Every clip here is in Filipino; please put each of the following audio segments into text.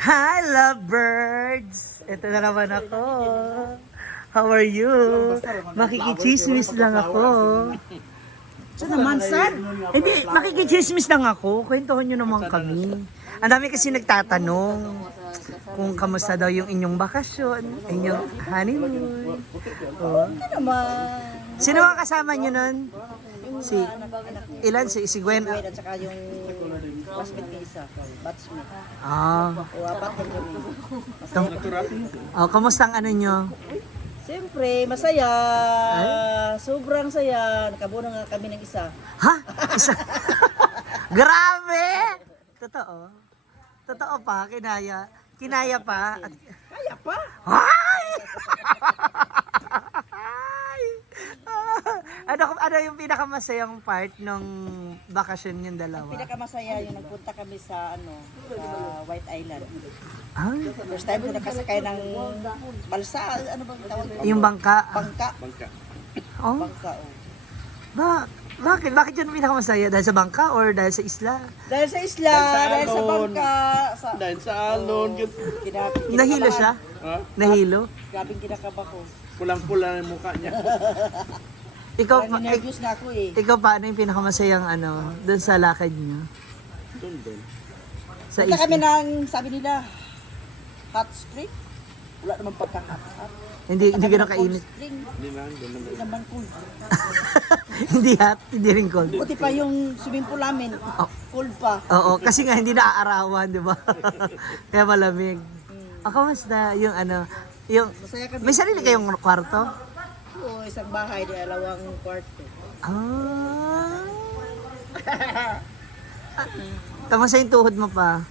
Hi, lovebirds! Ito na naman ako. How are you? Makikichismis lang ako. Ito naman, sir. Hindi, makikichismis lang ako. Kwentuhan nyo naman kami. Ang dami kasi nagtatanong kung kamusta daw yung inyong bakasyon, inyong honeymoon. Oh. Ito naman. Sino ang kasama nyo nun? Si, ilan? Si Gwen? Wait, at saka yung classmate ni isa, batchmate. Ah. O apat din kami. Oh, kamusta ang ano nyo? Siyempre, masaya. Sobrang saya. Nakabuo na nga kami ng isa. Ha? Isa? Grabe! Totoo. Totoo pa, kinaya. Kinaya pa. At, Kaya pa. ay! Ay! Ano yung pinakamasayang part ng bakasyon yung dalawa? Pinakamasaya yung nagpunta kami sa sa White Island. Ay, First time ko nakasakay ng balsa. Ano bang tawag? yung bangka. Bangka. Oh, Bangka, oh. bakit? Bakit yun pinakamasaya? Dahil sa bangka or dahil sa isla? Dahil sa isla, dahil sa bangka, Dahil sa alon, Nahilo siya? ha? Nahilo? Grabing kinakaba ko. Pulang-pula yung mukha niya. Ikaw, Parang nervous na ako eh. ikaw pa, ano yung pinakamasayang ano, doon sa lakad niyo? Doon. Sa Punta kami isla? ng, sabi nila, hot spring. Wala naman pagka-hot. Hindi Punta kami gano'n ng cold kainit. spring. Hindi na, doon Hindi naman cold. Hindi hot, hindi rin cold. Buti pa yung swimming pool namin, cold pa. Oo, kasi nga hindi naaarawan, di ba? Kaya malamig. Kamusta yung ano, yung, Masaya kami. may sarili kayong kwarto? Oo, isang bahay, dalawang kwarto. Ah. Kamusta yung tuhod mo pa?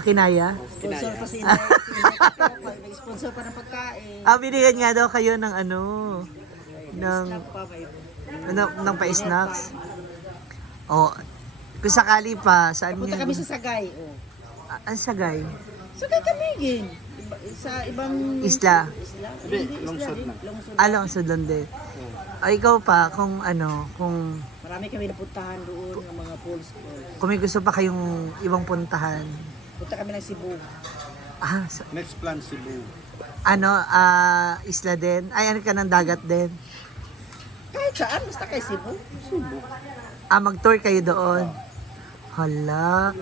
Kinaya? Sponsor pa si Inday. Si Inday nag-sponsor pa ng pagkain. Binigyan nga daw kayo ng ano, ng, Snack pa may. ng pa-snacks. Oh, kung sakali pa, saan Punta niyo? kami sa Sagay. Oh. Ang sagay? Sagay kami, gin. Sa ibang Isla? isla. Hindi, Hindi, lungsod isla na. din. Lungsod. Along sa London. Ikaw pa, kung ano, kung Marami kami napuntahan doon ng mga pools. kung may gusto pa kayong ibang puntahan. Punta kami ng Cebu. Next plan, Cebu. Isla din? Ay, ano ka ng dagat din? Kahit saan, basta kay Cebu. Mag-tour kayo doon? Hala.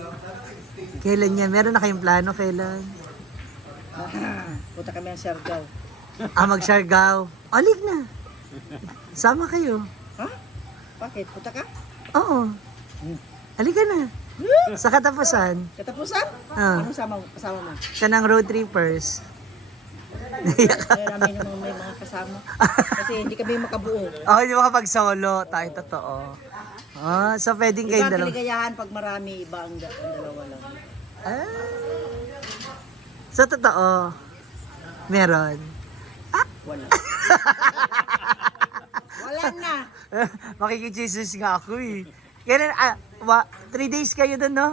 Kailan yan? Meron na kayong plano? Kailan? Punta kami ng Siargao. Mag-Siargao. Alig na. Sama kayo. Ha? Bakit? Punta ka? Oo. Halika na. Sa katapusan. Katapusan? Ah. Anong kasama mo? Kanang road trippers. Mayroon namin may mga kasama. Kasi hindi kami makabuo. Hindi makapag-solo. Tayo totoo. So pwedeng Iba kayong ang dalawa. kaligayahan pag marami, iba ang dalawa lang. Sa totoo. Meron. Wala. Wala na. Makikichisis nga ako eh. Kailan, 3 days kayo doon, no?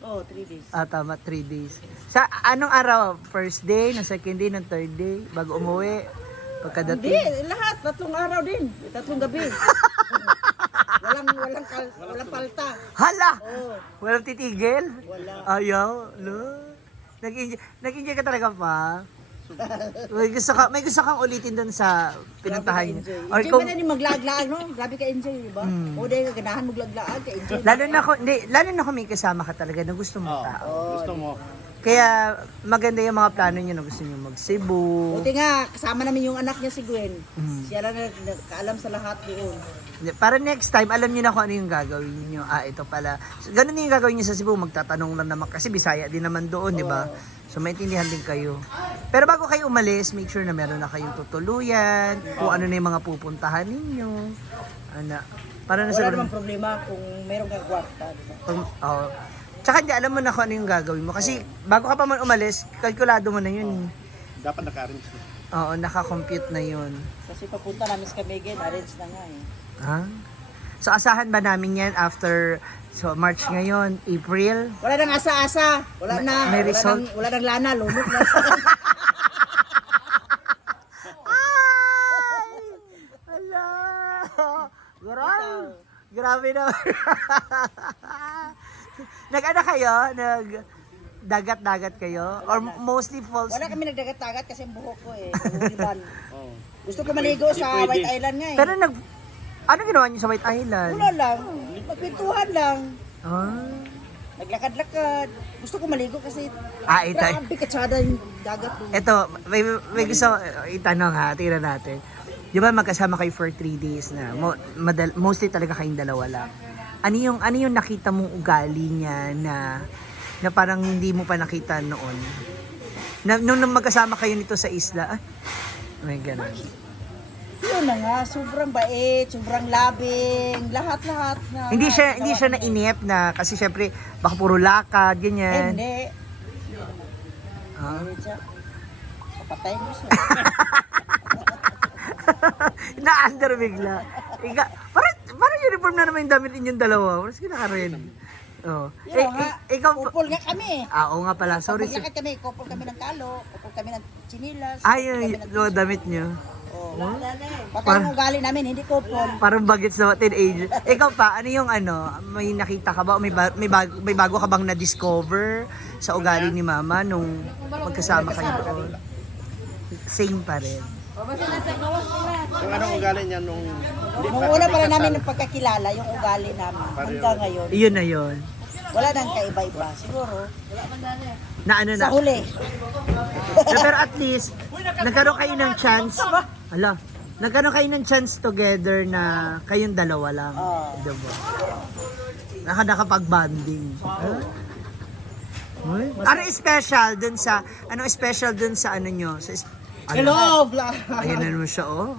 Oh, 3 days. Tama, 3 days. Sa anong araw? First day, na second day, na third day? Bago umuwi? Hindi, Pagkadating? lahat. 3 araw din. 3 gabi. walang palta. Hala! Oh, Walang titigil? wala. Ayaw? Lo? Nag-enjoy ka talaga pa? May gusto kang ulitin doon sa pinuntahan niyo? Enjoy. Or Enjoy kung, ba na ni maglaglaag, no? Grabe ka enjoy, di ba? O dahil ganahan maglaglaag ka enjoy. lalo na kung may kasama ka talaga na gusto mo Oo. tao. Gusto mo. Kaya maganda yung mga plano niyo na gusto niyo mag-Cebu. Buti nga, kasama namin yung anak niya si Gwen. Mm. Siya lang nakaalam sa lahat doon. Para next time, alam niyo na kung ano yung gagawin niyo. Ito pala. So, ganun din yung gagawin niyo sa Cebu. Magtatanong lang naman. Kasi Bisaya din naman doon, di ba? So, maintindihan din kayo. Pero bago kayo umalis, make sure na meron na kayong tutuluyan. Kung ano na yung mga pupuntahan ninyo. Para na Wala sa... namang problema kung mayroong kang kwarta. Di ba? Tsaka hindi, alam mo na kung ano yung gagawin mo. Kasi bago ka pa man umalis, kalkulado mo na yun. Dapat naka-arrange na. Oo, nakakompute na yun. Kasi papunta namin sa Camiguin, arrange na nga eh. So, asahan ba namin yan after... So, March ngayon, April? Wala nang asa-asa. Wala na. May result? Wala nang lana. Lumot na. Hala! Grabe na. Nag-ano kayo? dagat kayo? Or mostly falls? Wala kami nagdagat-dagat kasi ang buhok ko eh. Uliban. Oo. Gusto ko maligo sa Pwede. White Island nga eh. Pero ano ginawa niyo sa White Island? Wala lang. Magpintuhan lang. Ah. Naglakad-lakad. Gusto ko maligo kasi Itay. grabe katsada yung dagat doon. Ito, may gusto itanong ha, tingnan natin. Di ba magkasama kayo for 3 days na? Mostly talaga kayong dalawa lang. Ano yung nakita mong ugali niya na parang hindi mo pa nakita noon? Nung magkasama kayo nito sa isla, may ganun. Yun na nga, sobrang bait, sobrang labing, lahat-lahat na. Hindi siya nainip na kasi syempre baka puro lakad, ganyan. Hindi. Ah. Hindi siya. Papatayin mo siya. Na-under bigla. Parang uniform na naman yung damit ninyong dalawa. Parang kinaka-red. Oh. Yun nga, Ikaw, kupol nga kami. oo nga pala. Sorry. Maglakad kami, kupol kami ng kalo, kupol kami ng chinilas. Ay, yung damit niyo. Oh. Patay yung ugali namin, hindi kupol. Parang bagets na teenager. Ikaw pa, ano yung may nakita ka ba? O may bago ka bang na-discover sa ugali ni Mama nung magkasama kayo doon? Same pa rin. Yung anong ugali niya nung... hindi Nung pa una kami pa rin namin kasal. ng pagkakilala, yung ugali namin, Pareho. hanggang ngayon. Iyon na yun. Wala nang kaiba-iba. Siguro, Na ano na. sa huli. Pero at least, nagkaroon kayo ng chance. Nagkaroon kayo ng chance together na kayong dalawa lang. Oo. Diba? Nakapag-bonding. Ano special dun sa ano nyo? Hello, vlog! Ayan na naman siya, oh.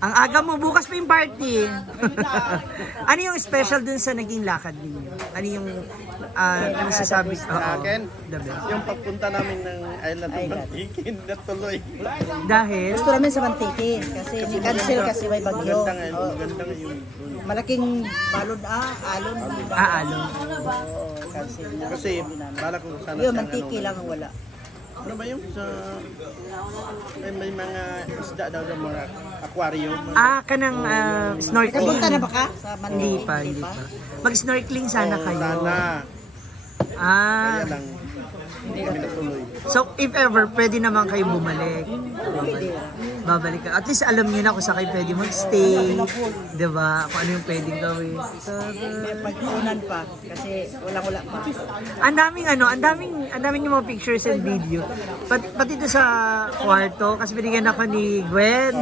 Ang aga mo, bukas pa yung party. Ano yung special dun sa naging lakad ninyo? Ano yung masasabi? Sa akin, The best. yung pagpunta namin ng Island of Mantikin na tuloy. Dahil, Gusto namin sa Mantikin kasi ni-cancel kasi may bagyo. Ganda nga yung... Malaking balon alon. aalon. Oo, cancel na. Kasi, bala ko sana Yun, siyang Mantiki lang ang wala. Ano ba yung sa... May mga isda daw ng mga aquarium. Kanang snorkeling. Nakapunta na ba ka sa Hindi Mantikin? pa, hindi pa. Mag-snorkeling sana Oo, kayo. Sana. Ah, Kaya lang, hindi kami natuloy. so if ever, pwede naman kayo bumalik. Babalik ka. At least alam niyo na kung saan kayo pwede magstay. Diba? Kung ano yung pwedeng gawin. May pagkunan pa kasi wala pa. Ang daming yung mga pictures and video. Pati doon sa kwarto, kasi binigyan ako ni Gwen.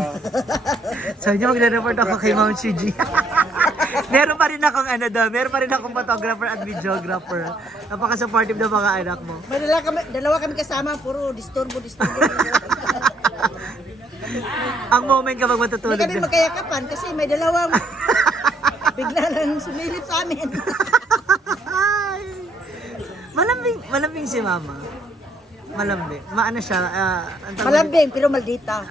Sabi niya magre-report ako kay Ma'am Chuji. meron pa rin akong photographer at videographer. Napaka-supportive ng mga anak mo. May dalawa kami kasama, puro disturbo. Ang moment kapag Hindi matutulog kami na. magkayakapan kasi may dalawang bigla lang sumilip sa amin. Ay! Malambing si Mama. Malambing. Maano siya? Ang tawag- Malambing pero maldita.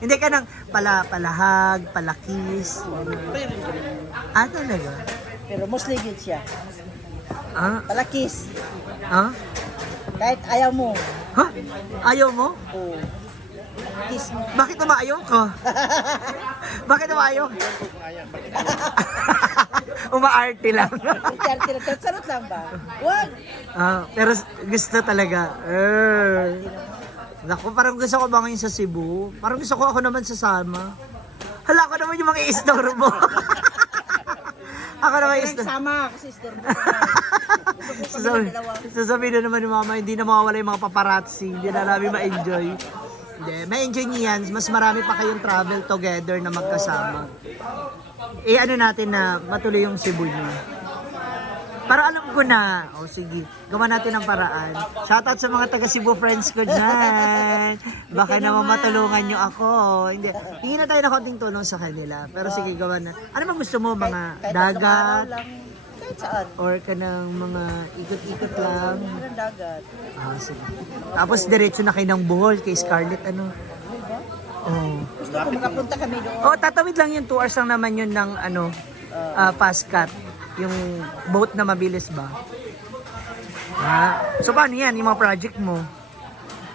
Hindi ka nang palahag, palakis. Talaga? Pero mostly good siya. Palakis. Kahit ayaw mo. Ha? Ayaw mo? Oh. Kiss mo. Bakit naman ayaw ko? Bakit naman ayaw? Umaarte lang. Sarot lang ba? Wag! Pero gusto talaga. Naku, parang gusto ko ba ngayon sa Cebu? Parang gusto ko ako naman sasama. Hala ko naman yung mga istorbo. Ako naman istorbo. Sama kasi istorbo ka. Gusto ko kami dalawa. Sasabihin na naman ni Mama, hindi na mawawala yung mga paparazzi. Hindi na namin ma-enjoy. Hindi, ma-enjoy niyo yan. Mas marami pa kayong travel together na magkasama. Ano natin na matuloy yung Cebu niyo. Para alam ko na. Sige, gawa natin ang paraan. Shoutout sa mga taga Cebu friends ko dyan. Baka naman matulungan nyo ako. Hindi, hingin na tayo na konting tulong sa kanila. Pero sige, gawa na. Ano bang gusto mo? Mga Kahit dagat? lang. Kahit saan. Or ka ng mga ikot-ikot lang? Walang dagat. Sige. Tapos diretso na kayo ng Bohol kay Scarlett, ano? Gusto ko makapunta kami doon. Tatawid lang yun. 2 hours lang naman yun ng fast cut. Yung boat na mabilis ba? So paano yan? Yung mga project mo?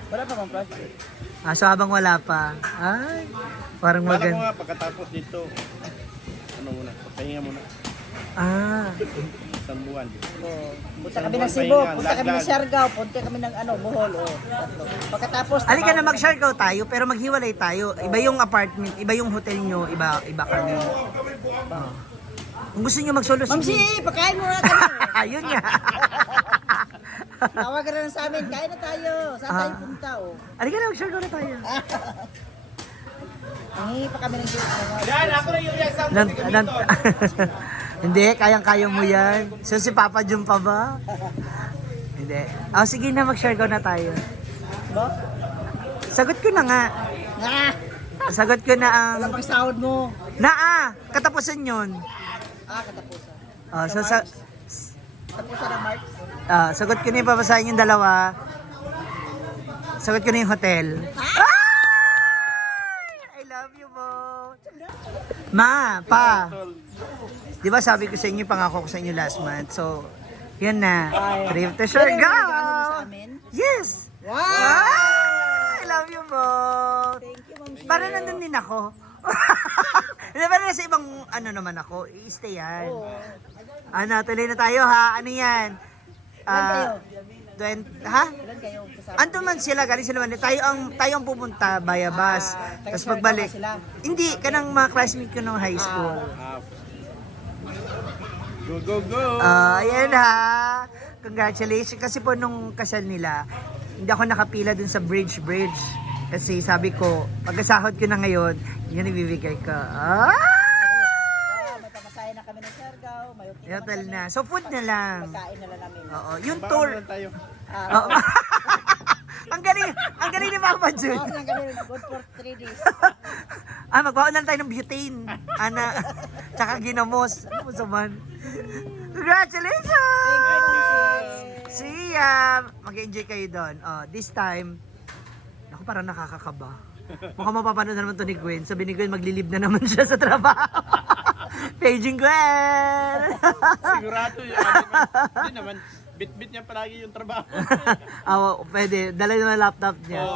Wala pa bang project? So habang wala pa. Ay, parang Bala ko maganda. nga pagkatapos dito, ano muna, pahinga muna. isang buwan. Oh, punta kami ng Cebu, punta kami ng Siargao, punta kami ng Bohol. Oh, tatlo. Pagkatapos, Halika na mag-Siargao tayo, pero maghiwalay tayo. Iba yung apartment, iba yung hotel nyo, iba kami. Oh. Kung gusto nyo mag-solo, Ma'am si, pagkain mo na kami. Ayun nga. Tawagan na lang sa amin, kain na tayo. Saan tayo punta? Oh? Halika na, mag-Siargao na tayo. Hingi pa kami ng juice. Hindi, kayang-kaya mo yan. So si Papa Jun pa ba? Hindi. Oh, sige na, mag-Siargao na tayo. Ba? Sagot ko na nga. Ah! Sagot ko na ang... Wala pang sahod mo. Katapusan yun. Katapusan. Oh, Katapusan ng March. sagot ko na yung papasahin yung dalawa. Sagot ko na yung hotel. I love you both. Ma, pa. Di ba sabi ko sa inyo, pangako ko sa inyo last month. So, yun na. Trip to Siargao. Ano mo sa amin? Yes. Wow! I love you both. Thank you, Ma'am Shi. Para nandun din ako. Hindi, para nasa ibang naman ako, i-stay yan. Oo. Tuloy na tayo ha. Ano yan? Ilan kayo? 20, ha? Ilan kayo kasama? Andun man sila, galing sila man. Tayo ang pupunta, via bus. taga Tapos Siargao pagbalik. ba sila? Hindi, kanang mga classmate ko nung high school. Go, go, go! Ayan ha. Congratulations. Kasi po nung kasal nila, hindi ako nakapila dun sa bridge. Kasi sabi ko, pagkasahod ko na ngayon, yun ibibigay ko. May pamasahe na kami ng Siargao, may hotel Hotel naman na. kami. So food na lang. Pagkain na lang namin. Oo. Yung Baka tour. naman tayo. Oo. ang galing ni Papa Jun. Bawal lang kami good for 3 days. Magbaon lang tayo ng butane. Tsaka ginamos. Ano mo saman? Congratulations! Thank you, Ma'am Shi. See ya! Mag-enjoy kayo doon. This time, ako parang nakakakaba. Mukhang mapapanood na naman to ni Gwen. Sabi ni Gwen, maglilib na naman siya sa trabaho. Paging Gwen! Sigurado yun. Hindi naman. Bit-bit niya palagi yung trabaho. Pwede. Dala yung laptop niya.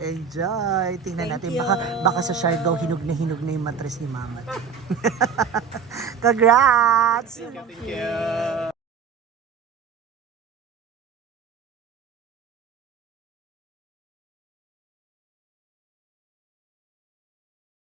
Enjoy. Tingnan Thank natin. you. Baka sa Siargao, hinog na yung mattress ni Mama. Congrats! Thank you.